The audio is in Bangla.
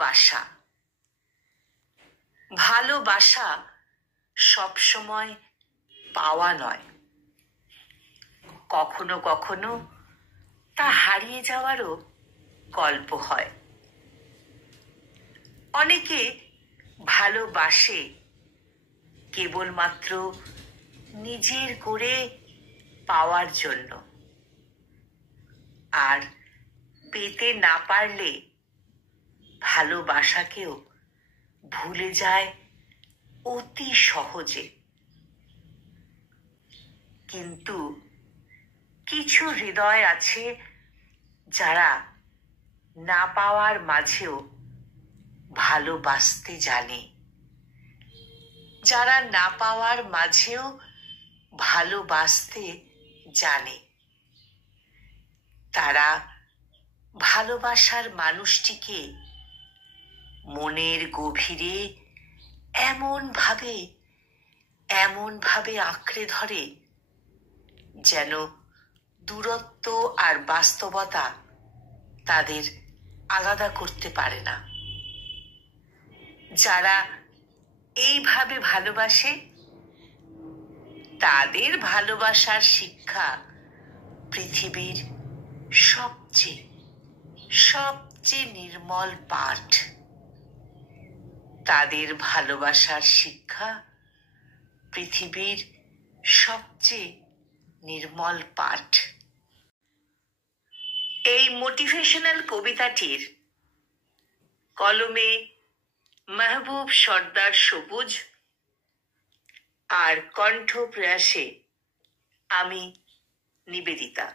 ভালোবাসা। ভালোবাসা সবসময় পাওয়া নয়, কখনো কখনো তা হারিয়ে যাওয়ারও গল্প হয়। অনেকে ভালোবাসে কেবলমাত্র নিজের করে পাওয়ার জন্য, আর পেতে না পারলে ভালোবাসাকেও ভুলে যায় অতি সহজে। কিন্তু কিছু হৃদয় আছে যারা না পাওয়ার মাঝেও ভালোবাসতে জানে, যারা না পাওয়ার মাঝেও ভালোবাসতে জানে। তারা ভালোবাসার মানুষটিকে মনের গভীরে এমন ভাবে আঁকড়ে ধরে যেন দূরত্ব আর বাস্তবতা তাদের আলাদা করতে পারে না। যারা এইভাবে ভালোবাসে তাদের ভালোবাসার শিক্ষা পৃথিবীর সবচেয়ে নির্মল পাঠ। তাদের ভালোবাসার শিক্ষা পৃথিবীর সবচেয়ে নির্মল পাঠ। এই মোটিভেশনাল কবিতাটির কলমে মাহবুব সর্দার সবুজ আর কণ্ঠ প্রয়াসে আমি নিবেদিতা।